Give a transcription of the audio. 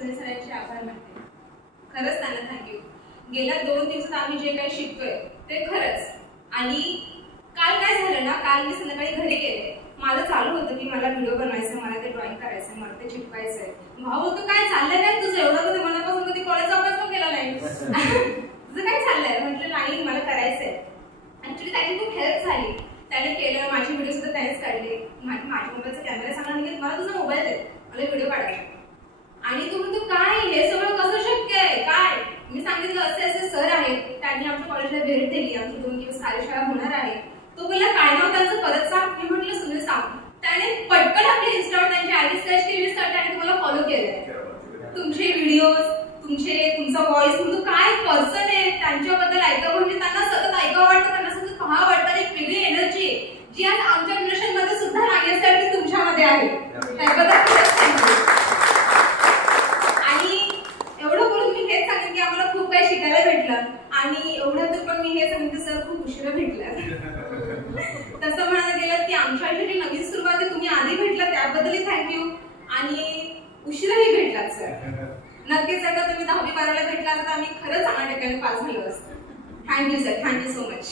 सुनील सरांचे आभार मानते. खरंच त्यांना थँक्यू. गेल्या 2 दिवसात आम्ही जे काही शिकतोय ते खरंच. आणि काल काय झालं ना, काल मी संध्याकाळी घरी गेले, माझं चालू होतं की मला व्हिडिओ बनवायचं, मला ते ड्रॉइंग करायचं, मला ते चिटवायचंय. भाऊ तू काय चाललंय काय तुझं, एवढं कधी मनापासून कधी कॉलेजचा अभ्यास पण केला नाही, तुझं काय चाललंय. म्हटलं नाही मला करायचंय. ऍक्च्युली त्याची खूप हेल्प झाली, त्याने केलं. माझी व्हिडिओ सुद्धा त्यानेच काढले. माझ्या मोबाईलचा कॅमेरा सांगा की मला तुझा मोबाईल दे, मला व्हिडिओ काढायचा. आणि तू म्हणतो काय हे सगळं कसं शक्य आहे काय. मी सांगितलं असे असे सर आहेत, त्यांनी आमच्या कॉलेजला भेट दिली, आमची 2 दिवस कार्यशाळा होणार आहे. तो बोलला काय नाव त्यांचं परत सांग. मी म्हटलं सुनील सांग. त्याने पटकन आपल्या इंस्टावर त्यांची आयडी सर्च केली, त्याने तुम्हाला फॉलो केलंय. तुमचे व्हिडिओज, तुमचा व्हॉइस, तुमचं काय पर्सन आहे, त्यांच्याबद्दल ऐकावं म्हणजे त्यांना सतत ऐकावं वाटतं, त्यांना सतत पाहावं वाटतं. एक वेगळी एनर्जी आहे जी आज आमच्या जनरेशन मध्ये सुद्धा नाही असते, तुमच्यामध्ये आहे. त्याबद्दल आणि एवढं बोलून मी हेच सांगेन की आम्हाला खूप काही शिकायला भेटलं. आणि एवढ्यात पण मी हे सांगितलं सर खूप उशिरा भेटला. तसं म्हणायला गेलं की आमच्या आयुष्याची नवीन सुरुवात आहे, तुम्ही आधी भेटला त्याबद्दलही थँक्यू. आणि उशिराही भेटलात सर. नक्कीच जर का तुम्ही 10वी 12वीला भेटला तर आम्ही खरंच 8% पास झालो असतो. Thank you sir, thank you so much.